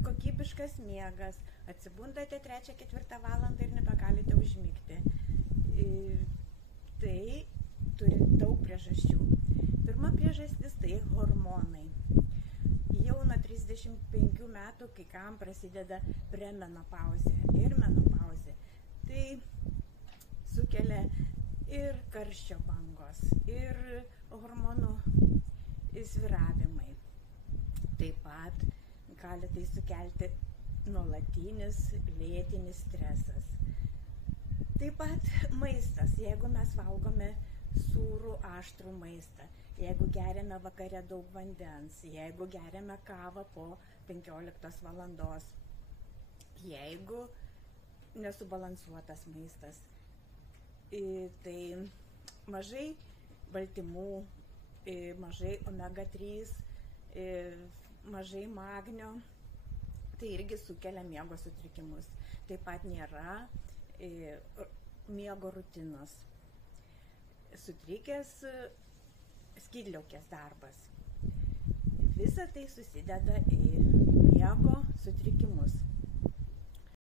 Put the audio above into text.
nekokybiškas miegas, atsibundate 3-4 valandą ir nebegalite užmigti. Tai turi daug priežasčių. Pirma priežastis tai hormonai. Jau nuo 35 metų kai kam prasideda premenopauzė ir menopauzė. Tai sukelia ir karščio bangos, ir hormonų svyravimai. Taip pat gali tai sukelti nuolatinis lėtinis stresas. Taip pat maistas, jeigu mes valgome sūrų aštrų maistą, jeigu geriame vakare daug vandens, jeigu geriame kavą po 15 valandos, jeigu nesubalansuotas maistas, tai mažai baltymų, mažai omega 3, mažai magnio, tai irgi sukelia miego sutrikimus. Taip pat nėra miego rutinos. Sutrikęs skydliaukės darbas. Visa tai susideda į miego sutrikimus.